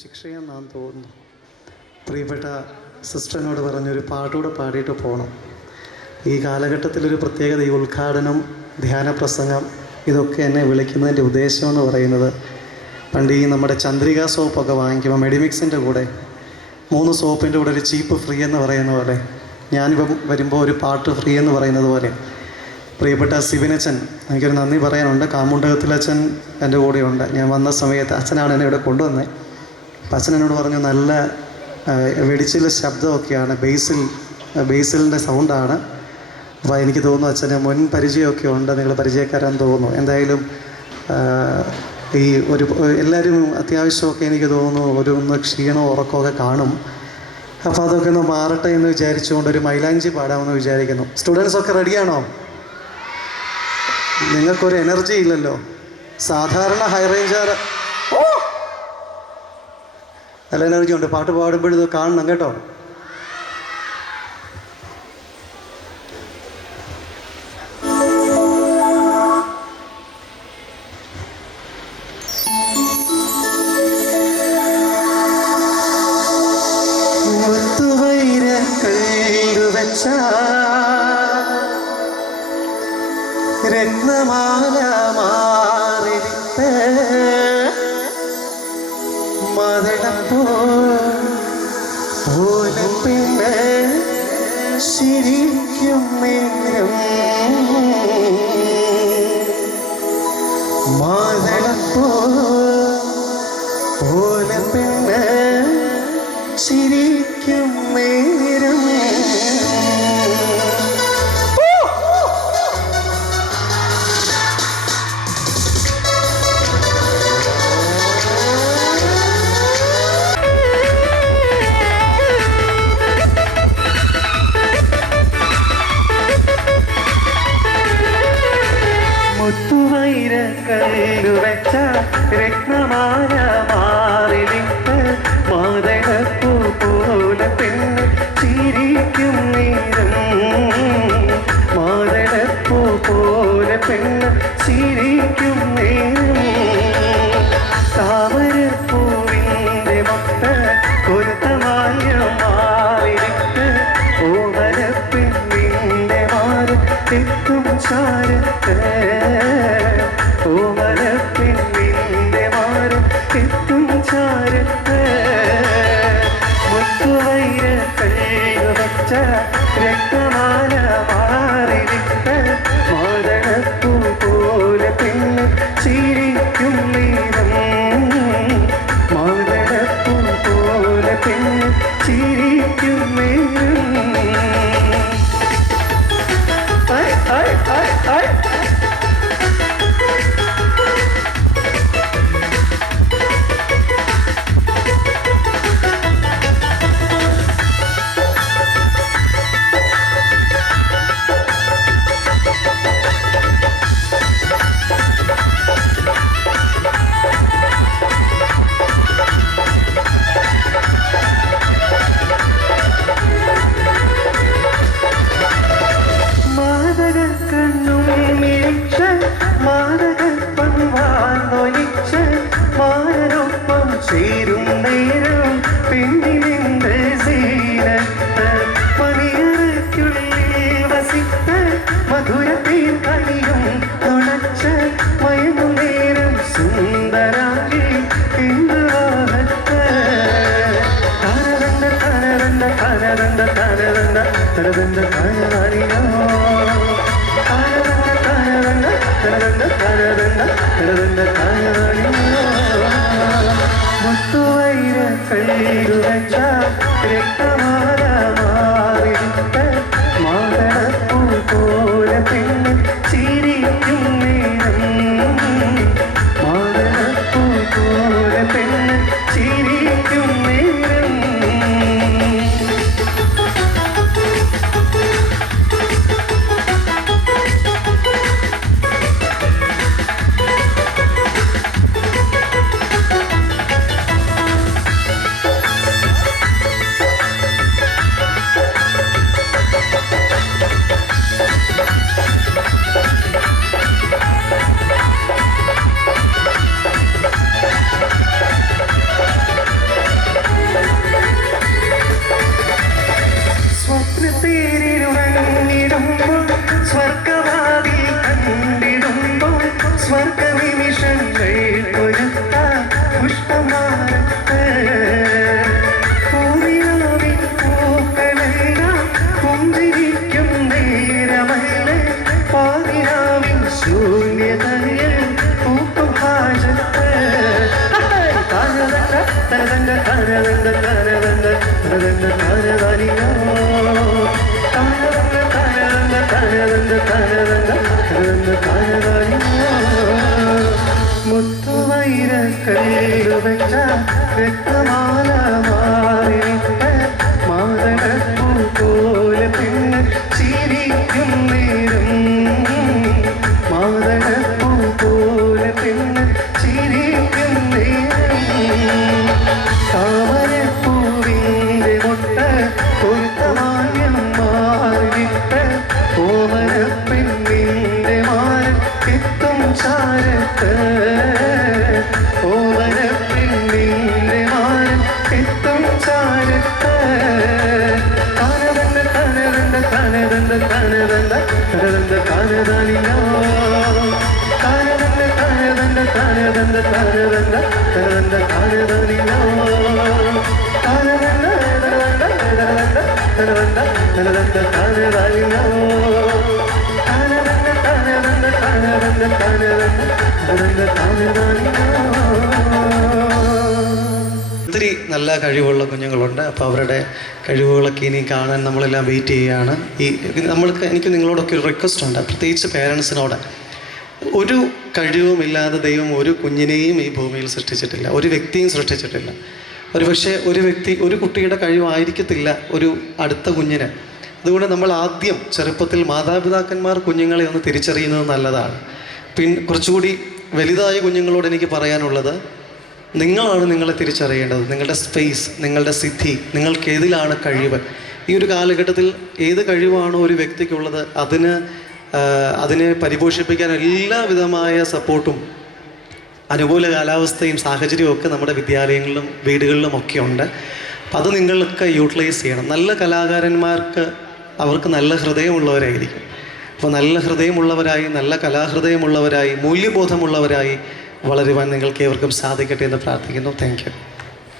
ശിക്ഷയെന്നാന്ന് തോന്നുന്നു. പ്രിയപ്പെട്ട സിസ്റ്ററിനോട് പറഞ്ഞൊരു പാട്ടുകൂടെ പാടിയിട്ട് പോകണം. ഈ കാലഘട്ടത്തിലൊരു പ്രത്യേകത, ഈ ഉദ്ഘാടനം, ധ്യാന പ്രസംഗം, ഇതൊക്കെ എന്നെ വിളിക്കുന്നതിൻ്റെ ഉദ്ദേശമെന്ന് പറയുന്നത്, പണ്ട് ഈ നമ്മുടെ ചന്ദ്രിക സോപ്പൊക്കെ വാങ്ങിക്കുമ്പോൾ മെഡിമിക്സിൻ്റെ കൂടെ 3 സോപ്പിൻ്റെ കൂടെ ഒരു ചീപ്പ് ഫ്രീ എന്ന് പറയുന്ന പോലെ, ഞാനിപ്പം വരുമ്പോൾ ഒരു പാട്ട് ഫ്രീ എന്ന് പറയുന്നത് പോലെ, പ്രിയപ്പെട്ട സിബിനച്ചൻ, എനിക്കൊരു നന്ദി പറയാനുണ്ട്. കാമുണ്ടകത്തിലച്ഛൻ എൻ്റെ കൂടെയുണ്ട്. ഞാൻ വന്ന സമയത്ത് അച്ഛനാണ് എന്നെ ഇവിടെ കൊണ്ടുവന്നത്. അപ്പം അച്ഛൻ എന്നോട് പറഞ്ഞു, നല്ല വെടിച്ചില്ല ശബ്ദമൊക്കെയാണ്, ബേസിലിൻ്റെ സൗണ്ടാണ്. അപ്പോൾ എനിക്ക് തോന്നുന്നു അച്ഛന് മുൻ പരിചയമൊക്കെ ഉണ്ട്, നിങ്ങൾ പരിചയക്കാരാന്ന് തോന്നുന്നു. എന്തായാലും ഈ എല്ലാവരും അത്യാവശ്യമൊക്കെ എനിക്ക് തോന്നുന്നു ഒന്ന് ക്ഷീണവും ഉറക്കമൊക്കെ കാണും. അപ്പോൾ അതൊക്കെ ഒന്ന് മാറട്ടെ എന്ന് വിചാരിച്ചുകൊണ്ട് ഒരു മൈലാഞ്ചി പാടാമെന്ന് വിചാരിക്കുന്നു. സ്റ്റുഡൻസൊക്കെ റെഡിയാണോ? നിങ്ങൾക്കൊരു എനർജി ഇല്ലല്ലോ. സാധാരണ ഹൈ റേഞ്ചർ നല്ല എനർജി ഉണ്ട്. പാട്ട് പാടുമ്പോഴിത് കാണണം കേട്ടോ. രത്നമാല മാറിട്ട് മതടപ്പോലെ പിന്നെ ശരിക്കും നേരം മതടപ്പോലെ പിന്നെ ശരിക്കും നേരം കല്ലുവച്ച രത്നമാല മാറിലിട്ട് മാതളപ്പൂ പോലെ പെണ്ണ് ചിരിക്കും നേരം മാതളപ്പൂ പോലെ പെണ്ണ് ചിരിക്കും നേരം താമരപ്പൂവിൻ്റെ മൊത്ത കൊരുത്തമായ മാറിലിട്ട് ഓമനപ്പെണ്ണിൻ്റെ മാറ് എത്തും ചാരത്ത് ഓമനപ്പെണ്ണിൻ്റെ മാറ് എത്തും ചാരത്ത് മുത്തുവൈര കല്ലുവച്ച രക്തമാല മാറിലിട്ട് മാതളപ്പൂ പോലെ പെണ്ണ് ചിരിക്കും നേരം മാതളപ്പൂ പോലെ പെണ്ണ് ചിരിക്കും നേരം ചേരും നേരം പെണ്ണിനിന്റെ സീനത്ത് മണിയറയ്ക്കുള്ളിൽ വസിത്ത മധുരത്തിൽ കളിയും തുണച്ച് മയങ്ങും നേരം സുന്ദരാക്കി ഇന്ദുവാഹത്ത് തനരണ്ട തനരണ്ട തനരണ്ട തനരണ്ട തനരണ്ട തനറിയോ തനരണ്ട തനരണ്ട തനരണ്ട തനരണ്ട തനരണ്ട തനറിയോ മുത്തുവൈര കല്ലുവച്ച രക്തമാല മാറിട്ട് മാതളപ്പൂ പോലെ പെണ്ണ് ചിരിക്കും നേരം മാതളപ്പൂ പോലെ പെണ്ണ് ചിരിക്കും നേരം തനതങ്ക തനതങ്ക തനതങ്ക തനതങ്ക തനതാനിയോ തനതങ്ക തനതങ്ക തനതങ്ക തനതങ്ക തനതങ്ക തനതാനിയോ മുത്തുവൈര കയ്യിലു വെച്ച രക്തമാല മാറിവിട്ട മാതളപ്പൂ പോലെ പിന്നെ ചിരിക്കും നേരം മാതളപ്പൂ പോലെ പിന്നെ ചിരിക്കും നേരം താമരപ്പൂവിൻ്റെ മുട്ട കൊരുത്തമാന്യം മാറിവിട്ട് ഓമനപ്പെണ്ണിൻ്റെ മാരൻ എത്തും ചാരത്ത് ഓമനപ്പെണ്ണിൻ്റെ മാരൻ എത്തും ചാരത്ത് കനതണ്ട കനതണ്ട കനതണ്ട കനതണ്ട കനതണ്ട കനതാനിയോ കനതണ്ട കനതണ്ട കനതണ്ട കനതണ്ട കനതണ്ട കനതാനിയോ കനതണ്ട കനതണ്ട കനതണ്ട കനതണ്ട കനതാനിയോ കനതണ്ട കനതണ്ട കനതണ്ട കനതണ്ട കനതണ്ട കനതാനിയോ. ഒത്തിരി നല്ല കഴിവുള്ള കുഞ്ഞുങ്ങളുണ്ട്. അപ്പോൾ അവരുടെ കഴിവുകളൊക്കെ ഇനി കാണാൻ നമ്മളെല്ലാം വെയിറ്റ് ചെയ്യുകയാണ്. എനിക്ക് നിങ്ങളോടൊക്കെ ഒരു റിക്വസ്റ്റ് ഉണ്ട്, പ്രത്യേകിച്ച് പേരൻസിനോട്. ഒരു കഴിവുമില്ലാതെ ദൈവം ഒരു കുഞ്ഞിനെയും ഈ ഭൂമിയിൽ സൃഷ്ടിച്ചിട്ടില്ല, ഒരു വ്യക്തിയും സൃഷ്ടിച്ചിട്ടില്ല. പക്ഷേ ഒരു കുട്ടിയുടെ കഴിവായിരിക്കത്തില്ല ഒരു അടുത്ത കുഞ്ഞിന്. അതുകൊണ്ട് നമ്മൾ ആദ്യം ചെറുപ്പത്തിൽ മാതാപിതാക്കന്മാർ കുഞ്ഞുങ്ങളെ ഒന്ന് തിരിച്ചറിയുന്നത് നല്ലതാണ്. കുറച്ചുകൂടി വലുതായ കുഞ്ഞുങ്ങളോട് എനിക്ക് പറയാനുള്ളത്, നിങ്ങളാണ് നിങ്ങളെ തിരിച്ചറിയേണ്ടത്. നിങ്ങളുടെ സ്പേസ്, നിങ്ങളുടെ സിദ്ധി, നിങ്ങൾക്ക് ഏതിലാണ് കഴിവ്. ഈ ഒരു കാലഘട്ടത്തിൽ ഏത് കഴിവാണോ ഒരു വ്യക്തിക്കുള്ളത് അതിനെ പരിപോഷിപ്പിക്കാൻ എല്ലാവിധമായ സപ്പോർട്ടും അനുകൂല കാലാവസ്ഥയും സാഹചര്യവും ഒക്കെ നമ്മുടെ വിദ്യാലയങ്ങളിലും വീടുകളിലും ഒക്കെ ഉണ്ട്. അപ്പം അത് നിങ്ങൾക്ക് യൂട്ടിലൈസ് ചെയ്യണം. നല്ല കലാകാരന്മാർക്ക് അവർക്ക് നല്ല ഹൃദയമുള്ളവരായിരിക്കും. അപ്പോൾ നല്ല ഹൃദയമുള്ളവരായി, നല്ല കലാഹൃദയമുള്ളവരായി, മൂല്യബോധമുള്ളവരായി വളരുവാൻ നിങ്ങൾക്ക് ഏവർക്കും സാധിക്കട്ടെ എന്ന് പ്രാർത്ഥിക്കുന്നു. Thank you.